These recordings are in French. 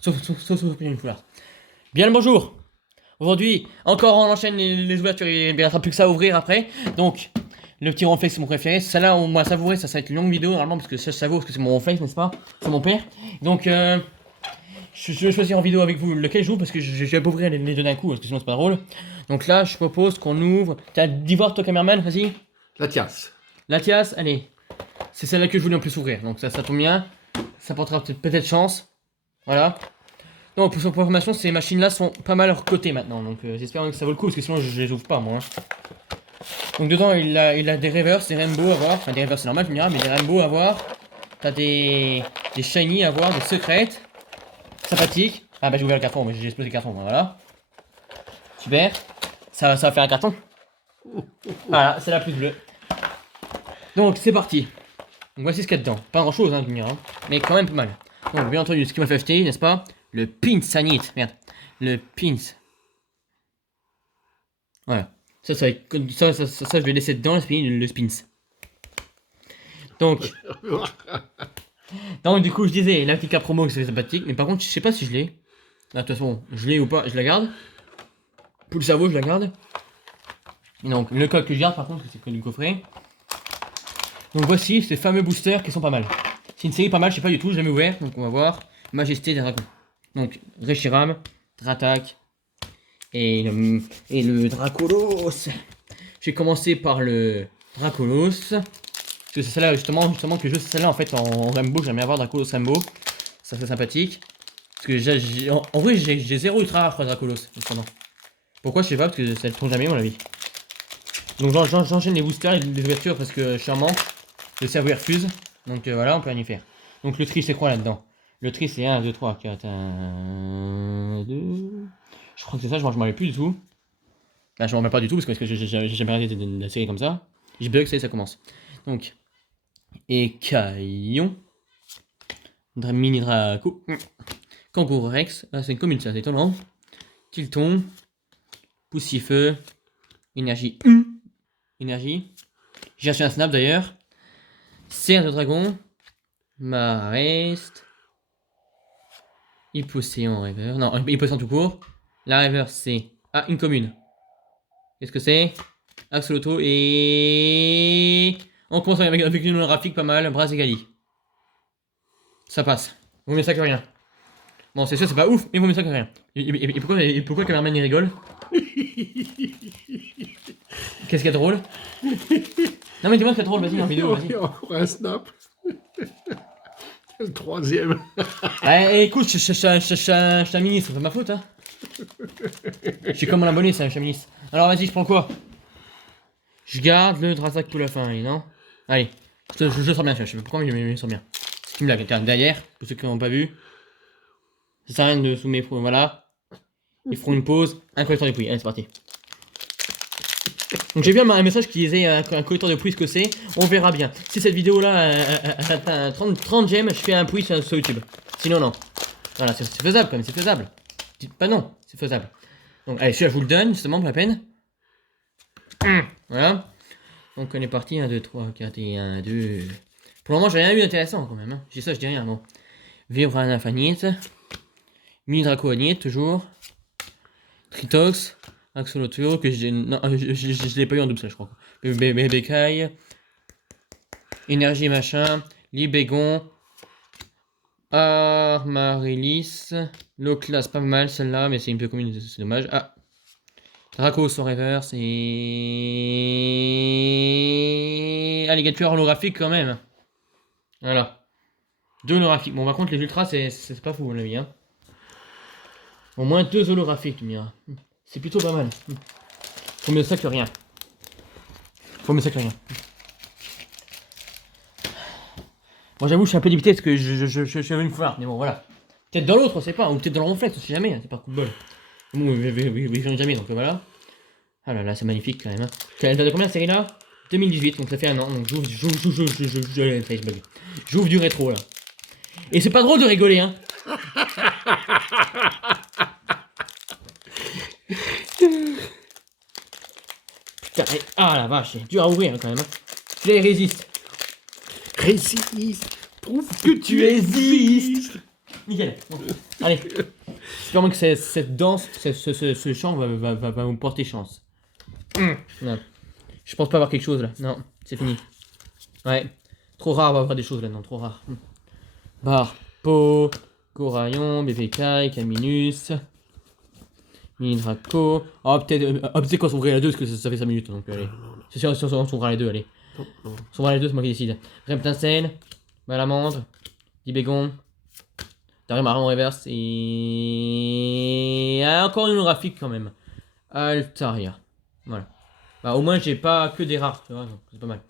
Sauf une foulard. Bien le bonjour. Aujourd'hui, encore on enchaîne les ouvertures, il ne restera plus que ça à ouvrir après. Donc, le petit réflexe c'est mon préféré. Celle-là, on va savourer, ça va être une longue vidéo normalement, parce que ça je savoure, parce que c'est mon réflexe, n'est-ce pas? C'est mon père. Donc, je vais choisir en vidéo avec vous lequel je joue, parce que je vais pas ouvrir les deux d'un coup, parce que sinon c'est pas drôle. Donc là, je propose qu'on ouvre. T'as dit voir toi, caméraman, vas-y. La Tias. La Tias, allez. C'est celle-là que je voulais en plus ouvrir, donc ça tombe bien. Ça portera peut-être chance. Voilà. Donc pour information, ces machines-là sont pas mal recotées maintenant, donc j'espère que ça vaut le coup, parce que sinon je les ouvre pas moi. Donc dedans il a des reverse, des rainbow à voir, enfin des reverse c'est normal tu me diras, mais des rainbow à voir. T'as des shiny à voir, des secrètes, sympathiques. Ah bah j'ai ouvert le carton, mais j'ai explosé le carton, voilà. Super, ça va faire un carton. Voilà, c'est la plus bleue. Donc c'est parti. Donc voici ce qu'il y a dedans, pas grand chose hein, tu me diras, mais quand même pas mal. Donc bien entendu ce qui m'a fait acheter, n'est-ce pas? Le pins sanit, merde. Le pins. Voilà. Ça, je vais laisser dedans le spins. Donc, du coup, je disais, la petite promo que c'est sympathique, mais par contre, je sais pas si je l'ai. Là, de toute façon, je l'ai ou pas, je la garde. Pour le cerveau, je la garde. Et donc, le code que je garde, par contre, c'est le code du coffret. Donc, voici ces fameux boosters qui sont pas mal. C'est une série pas mal, je sais pas du tout, jamais ouvert, donc on va voir. Majesté des dragons. Donc, Reshiram, Dratak et le Dracolos. J'ai commencé par le Dracolos. Parce que c'est celle-là justement que je veux, c'est celle-là en fait en Rainbow, j'aimerais avoir Dracolos Rainbow. Ça c'est sympathique. Parce que en vrai j'ai 0 ultra rare Dracolos cependant. Pourquoi je sais pas, parce que ça ne tombe jamais à mon avis. Donc j'enchaîne les boosters et les ouvertures parce que je suis en manque. Le cerveau refuse. Donc voilà, on peut rien y faire. Donc le tri c'est quoi là-dedans? Le tri c'est 1, 2, 3, 4, 1, 2. Je crois que c'est ça, je m'en rappelle plus du tout. Là, je m'en remets pas du tout parce que j'ai jamais regardé de la série comme ça. Je bug, ça commence. Donc, Écaillon. Mini Draco. Kangourou Rex. Ah, c'est une commune, ça, c'est étonnant. Tilton. Poussifeu. Énergie. Énergie. J'ai reçu un snap d'ailleurs. Serre de dragon. Marest. Hypocéan River. Non, Hypocéan tout court. La River, c'est. Ah, une commune. Qu'est-ce que c'est? Axolotl et... On commence avec une graphique pas mal, Brazegali. Ça passe. Vaut mieux ça que rien. Bon, c'est sûr, c'est pas ouf, mais vaut mieux ça que rien. Et pourquoi le cameraman il rigole? Qu'est-ce qu'il y a de drôle? Non mais dis-moi ce qu'il y a de drôle, vas-y en vidéo, vas-y. Encore un snap. Le troisième. Ouais, écoute, je suis un ministre, c'est pas ma faute, hein. Je suis comme mon abonné, c'est un ministre. Alors vas-y, je prends quoi? Je garde le Drazak pour la fin, non? Allez, je sens bien, je sais pas pourquoi, mais je me sens bien. C'est une blague, derrière, pour ceux qui n'ont pas vu. Ça sert à rien de sous mes fruits, voilà. Ils feront une pause, un collecteur de pluie. Allez, c'est parti. Donc j'ai vu un message qui disait un collecteur de pluie ce que c'est. On verra bien. Si cette vidéo là atteint 30 j'aime, je fais un pluie sur YouTube. Sinon, non. Voilà, c'est faisable quand même, c'est faisable. Dites pas non, c'est faisable. Donc, allez, celui-là, je vous le donne, justement, pour la peine. Voilà. Donc, on est parti. 1, 2, 3, 4 et 1, 2. Pour le moment, j'ai rien eu d'intéressant quand même. Hein. Je dis ça, je dis rien. Bon. Vibrana Fanite. Mini Dracoanite, toujours. Tritox. Axolotl, que j'ai. Non, je l'ai pas eu en double, ça, je crois. Bécaille. Énergie machin. Libégon. Armarilis. Loclas, pas mal celle-là, mais c'est un peu commune, c'est dommage. Ah. Draco son reverse et... Alligator holographique quand même. Voilà. 2 holographiques. Bon, par contre, les ultras, c'est pas fou, mon ami. Hein. Au moins 2 holographiques, tu me diras. C'est plutôt pas mal. Faut mieux ça que rien. Faut mieux ça que rien. Bon, j'avoue, je suis un peu limité parce que je suis avec une foire, mais bon, voilà. Peut-être dans l'autre, on sait pas. Ou peut-être dans le reflex, on sait jamais. Hein, c'est pas coup de bol. Bon, jamais, donc voilà. Ah là là, c'est magnifique quand même. Hein. T'as de combien série là? 2018, donc ça fait un an. Donc j'ouvre du rétro là. Et c'est pas drôle de rigoler, hein. Putain, ah la vache, c'est dur à ouvrir hein, quand même. Hein. Celui-là, il résiste. Résiste. Prouve que tu existes. nickel. Bon. Allez. J'espère que cette danse, ce chant va vous porter chance. Non. Je pense pas avoir quelque chose là. Non, c'est fini. Ouais. Trop rare d'avoir des choses là, non, trop rare. Bar, Po, Corayon, BPK, Caminus, Mindraco. Oh, peut-être. Tu sais quoi, on s'ouvrir la 2 parce que ça fait 5 minutes donc allez. C'est sûr, on s'ouvrira les deux, allez. On s'ouvrira les deux, c'est moi qui décide. Reptincelle, Malamandre, Dibégon, Darimaron reverse et. Ah, encore une graphique quand même. Altaria. Voilà. Bah, au moins, j'ai pas que des rares, tu vois, donc c'est pas mal.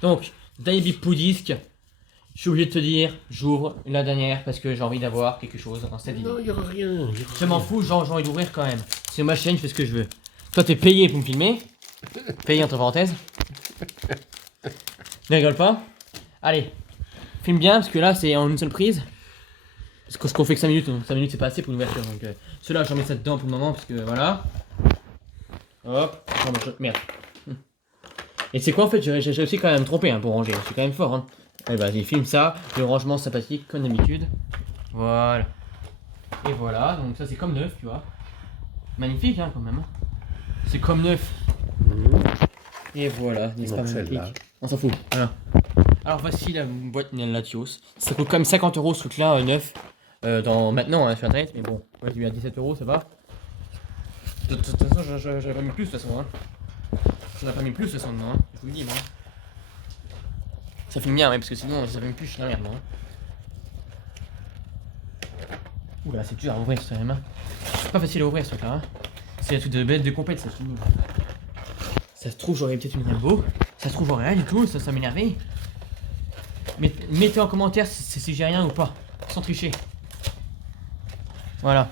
Donc, Daibi Poudisk. Je suis obligé de te dire, j'ouvre la dernière parce que j'ai envie d'avoir quelque chose dans cette vidéo. Non, il n'y aura rien. Je m'en fous, j'ai envie d'ouvrir quand même. C'est ma chaîne, je fais ce que je veux. Toi, t'es payé pour me filmer. Payé entre parenthèses. Ne rigole pas. Allez, filme bien parce que là, c'est en une seule prise. Parce qu'on fait que 5 minutes, donc 5 minutes c'est pas assez pour l'ouverture. Donc, ceux-là, j'en mets ça dedans pour le moment parce que voilà. Hop, merde. Et c'est quoi en fait, j'ai réussi quand même à me tromper hein, pour ranger, je suis quand même fort. Hein. Allez, vas-y, filme ça, le rangement sympathique comme d'habitude. Voilà. Et voilà, donc ça c'est comme neuf, tu vois. Magnifique hein, quand même. Hein. C'est comme neuf. Et voilà, n'est-ce pas magnifique? On s'en fout. Voilà. Alors voici la boîte Latios. Ça coûte quand même 50 € ce truc là, neuf. Maintenant hein, sur internet, mais bon, ouais, j'ai eu à 17 €, ça va. De toute façon, j'avais pas mis plus de toute façon. Hein. J'en ai pas mis plus de toute façon, non, hein. Je vous le dis, moi. Ça filme bien, ouais, parce que sinon, ça filme plus, je suis la merde, moi. Oula, c'est dur à ouvrir, ce même. C'est pas facile à ouvrir, ce truc-là. Hein. C'est un truc de bête de compète, ça, je te dis. Ça se trouve, j'aurais peut-être une Rainbow. Ça se trouve, j'aurais rien du tout, ça m'énervait. Mettez en commentaire si j'ai rien ou pas, sans tricher. Voilà.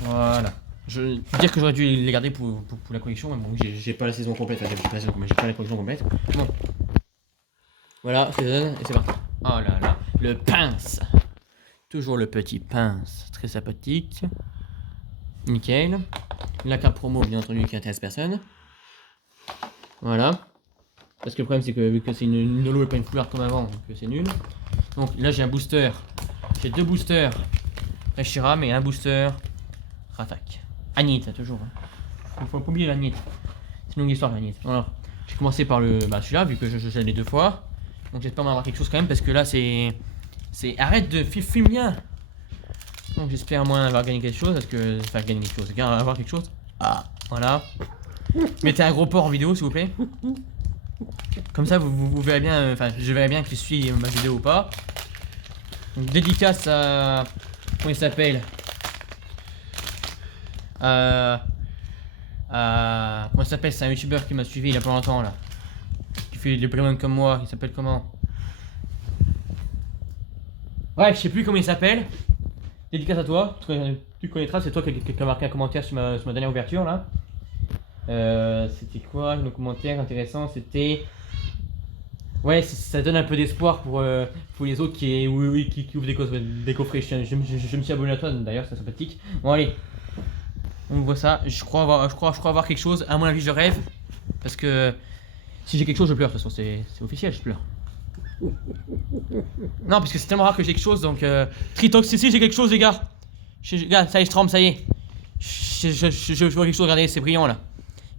Voilà. Je dire que j'aurais dû les garder pour la collection, mais bon, j'ai pas la saison complète, j'ai pas la collection complète. Bon. Voilà, c'est et c'est parti. Oh là là, le pince. Toujours le petit pince, très sympathique. Nickel. La carte promo, bien entendu, qui intéresse personne. Voilà. Parce que le problème, c'est que vu que c'est une holo et pas une foulard comme avant, donc c'est nul. Donc là, j'ai un booster. J'ai 2 boosters Reshiram et un booster Ratak. Agnit, toujours. Hein. Il faut pas oublier l'Agnit. C'est une longue histoire, l'Agnit. Alors, j'ai commencé par celui-là, vu que je l'ai 2 fois. Donc j'espère avoir quelque chose quand même, parce que là, c'est... Arrête de filmer bien. Donc j'espère au moins avoir gagné quelque chose, parce que... Enfin, gagner quelque chose, avoir quelque chose. Ah, voilà. Mettez un gros port en vidéo, s'il vous plaît. Comme ça, vous verrez bien... Enfin, je verrai bien que je suis ma vidéo ou pas. Donc dédicace à... Comment il s'appelle? Comment il s'appelle? C'est un youtubeur qui m'a suivi il y a pas longtemps là. Qui fait des Pokémon comme moi, il s'appelle comment? Bref, je sais plus comment il s'appelle. Dédicace à toi, tu connaîtras, c'est toi qui as marqué un commentaire sur ma dernière ouverture là. C'était quoi le commentaire intéressant? C'était... Ouais, ça donne un peu d'espoir pour les autres qui ouvrent des coffrets. Je me suis abonné à toi d'ailleurs, c'est sympathique. Bon allez, on voit ça. Je crois avoir quelque chose. À mon avis, je rêve. Parce que si j'ai quelque chose, je pleure. De toute façon, c'est officiel, je pleure. Non, parce que c'est tellement rare que j'ai quelque chose. Donc, Tritox, si j'ai quelque chose, les gars. Regarde, ça y est, Strom, ça y est. Je vois quelque chose, regardez, c'est brillant là.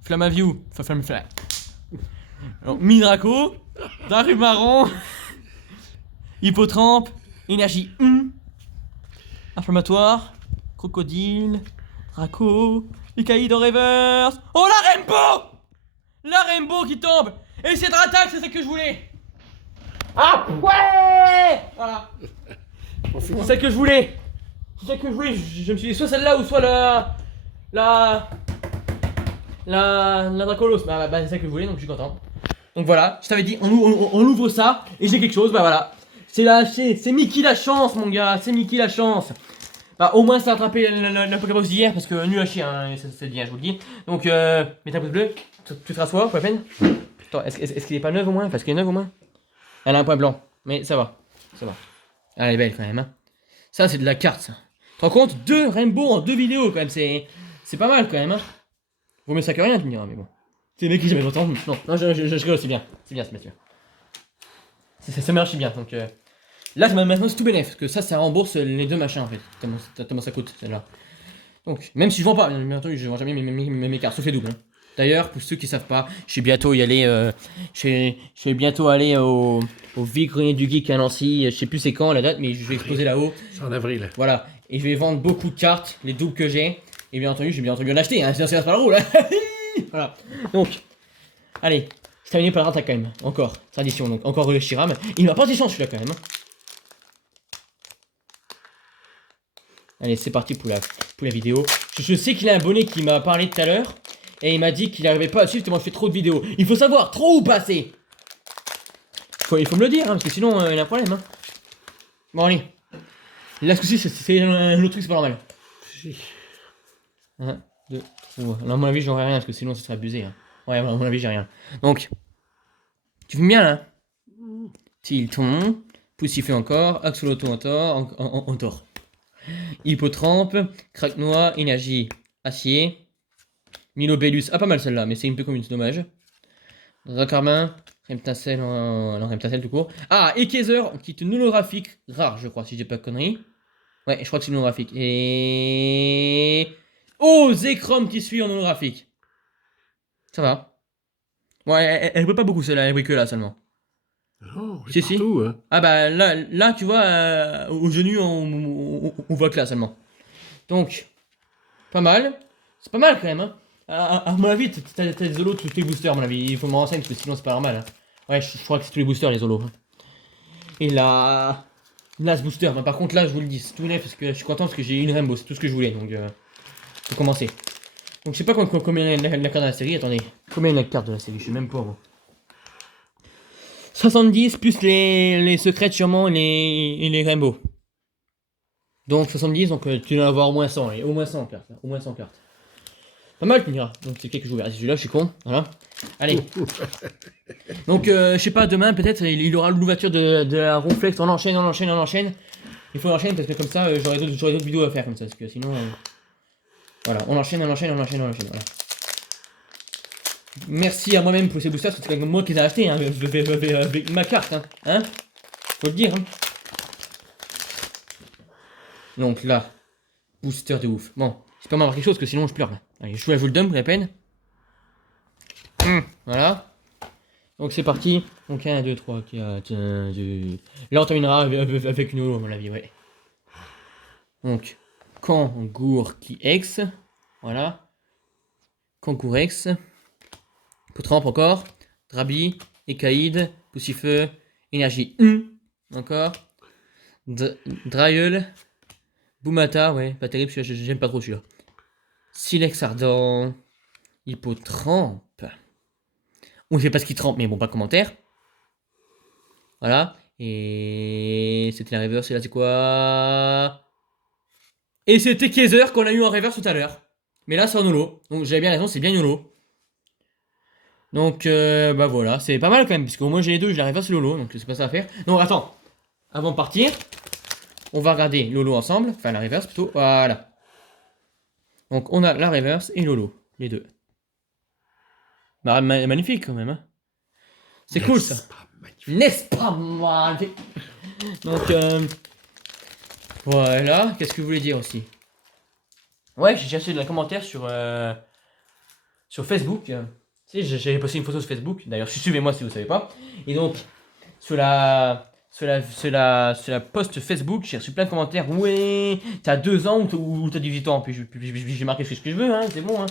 Flammaview. Flamme. Midraco. Darumaron. Hippotrampe. Énergie 1. Inflammatoire. Crocodile. Draco. Icaïde en reverse. Oh la Rainbow! La Rainbow qui tombe! Et c'est Dratak, c'est ça que je voulais! Ah ouais! Voilà. C'est ça que je voulais! C'est ça que je voulais, je me suis dit soit celle-là ou soit la Dracolos. Bah c'est ça que je voulais, donc je suis content. Donc voilà, je t'avais dit, on ouvre ça, et j'ai quelque chose, bah voilà. C'est Mickey la chance, mon gars, c'est Mickey la chance. Bah au moins ça a attrapé la Pokébox d'hier, parce que nul à chier, hein, c'est bien, je vous le dis. Donc mettez un pouce bleu, tu te rassois, pas la peine. Attends, est-ce qu'il est pas neuf au moins? Parce qu'elle est neuve au moins. Elle a un point blanc, mais ça va, ça va. Elle est belle quand même, hein. Ça c'est de la carte, ça. Tu te rends compte? 2 Rainbow en 2 vidéos quand même, c'est pas mal quand même, hein. Vaut mieux ça que rien, tu me diras, mais bon. C'est des mecs qui jamais entendu. Non, je rigole, c'est bien, c'est bien, c'est bien sûr. Ça marche bien, donc Là, maintenant, c'est tout bénef, parce que ça rembourse les 2 machins, en fait. Tellement ça coûte, celle-là. Donc, même si je vends pas, bien entendu, je vends jamais mes cartes, sauf les doubles. Hein. D'ailleurs, pour ceux qui savent pas, je vais bientôt y aller, je vais bientôt aller au Vide-Grenier du Geek à Nancy, je sais plus c'est quand la date, mais je vais exposer là-haut. C'est en avril. Voilà, et je vais vendre beaucoup de cartes, les doubles que j'ai, et bien entendu, je vais bien entendu en acheter, hein, sinon c'est pas le rôle. Voilà, donc, allez, c'est terminé par l'attaque quand même, encore, tradition, donc encore le Shiram. Il m'a pas de chance celui-là quand même. Hein. Allez, c'est parti pour la vidéo. Je sais qu'il a un abonné qui m'a parlé tout à l'heure. Et il m'a dit qu'il n'arrivait pas à suivre tellement je fais trop de vidéos. Il faut savoir, trop ou pas assez. Il faut me le dire, hein, parce que sinon il y a un problème. Hein. Bon, allez. Là, ce coup-ci, c'est un autre truc, c'est pas normal. 1, 2, 3. Là, à mon avis, j'aurais rien, parce que sinon, ça serait abusé. Hein. Ouais, à mon avis, j'ai rien. Donc, tu fumes bien, là. Tilton. Poussiflé encore. Axoloto en tort. Hippotrampe, craque-noix, énergie, acier, Milobellus, pas mal celle-là, mais c'est un peu commune, c'est dommage. Dracarmin, Remtacel, non, Remtacel tout court. Ah, Ekezer, qui est une holographique rare, je crois, si j'ai pas de conneries. Ouais, je crois que c'est une holographique. Et... Oh, Zekrom qui suit en holographique. Ça va. Ouais, elle brille pas beaucoup celle-là, elle brille que là seulement. Oh, Si, si. partout, hein. Ah bah là tu vois, au genou, on voit que là seulement. Donc, pas mal. C'est pas mal quand même. Hein. À mon avis, t'as des zolos tous les boosters, à mon avis. Il faut me renseigner parce que sinon c'est pas normal. Hein. Ouais, je crois que c'est tous les boosters, les zolos. Hein. Et là ce booster. Mais par contre, là, je vous le dis, c'est tout neuf parce que je suis content parce que j'ai une Rainbow. C'est tout ce que je voulais. Donc, faut commencer. Donc, je sais pas combien il y a la carte de la série. Attendez. Combien il y a la carte de la série? Je sais même pas. Moi. 70 plus les secrets sûrement et les Rainbow. Donc 70, donc tu dois avoir au moins 100, au moins 100 cartes. Au moins 100 cartes. Pas mal, tu me diras. Donc c'est quelque chose. Ah, celui-là, je suis con. Voilà. Allez. Donc je sais pas, demain peut-être il aura l'ouverture de la Ronflex. On enchaîne. Il faut enchaîner parce que comme ça j'aurai d'autres vidéos à faire comme ça. Parce que sinon. Voilà, on enchaîne. Voilà. Merci à moi-même pour ces boosters, parce que c'est moi qui les ai achetés, hein, avec ma carte, hein. Faut le dire, hein. Donc là, booster de ouf. Bon, j'espère m'avoir quelque chose, parce que sinon je pleure, là. Allez, je vous le dump, la peine. Voilà. Donc c'est parti. Donc 1, 2, 3, 4, 1, 2... Là on terminera avec une holo, à mon avis, ouais. Donc, Kangour qui ex. Voilà. Kangourex. Potramp encore, Drabi, Ekaïd, Poussifeu, Énergie 1, encore, Draeul, Boumata, ouais, pas terrible celui-là, j'aime pas trop celui-là. Silex Ardent, Hippotrampe, on sait pas ce qu'il trempe, mais bon, pas de commentaire. Voilà, et c'était la reverse, et là c'est quoi? Et c'était Kaiser qu'on a eu en reverse tout à l'heure. Mais là c'est en holo, donc j'avais bien raison, c'est bien YOLO. Donc, bah voilà, c'est pas mal quand même, puisque au moins j'ai les deux, je la reverse Lolo, donc c'est pas ça à faire. Donc attends, avant de partir, on va regarder Lolo ensemble, enfin la reverse plutôt, voilà. Donc on a la reverse et Lolo, les deux. Bah, magnifique quand même, hein. C'est cool ça. N'est-ce pas magnifique? Donc, voilà, qu'est-ce que vous voulez dire aussi? Ouais, j'ai cherché de la commentaire sur Facebook. Si, j'avais posté une photo sur Facebook, d'ailleurs suivez-moi si vous ne savez pas. Et donc, sur la post Facebook, j'ai reçu plein de commentaires. Ouais, t'as 2 ans ou t'as 18 ans. Puis j'ai marqué ce que je veux, hein, c'est bon. Hein.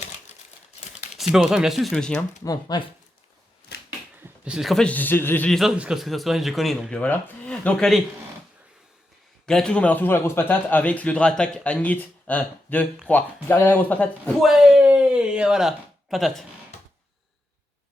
Si pas autant, il me l'a su lui aussi. Hein. Bon, bref. Parce qu'en fait, j'ai dit ça parce que je connais, donc voilà. Donc allez. Gardez toujours, mais alors toujours la grosse patate avec le drap attaque Agnit. 1, 2, 3. Gardez la grosse patate. Ouais, et voilà, patate.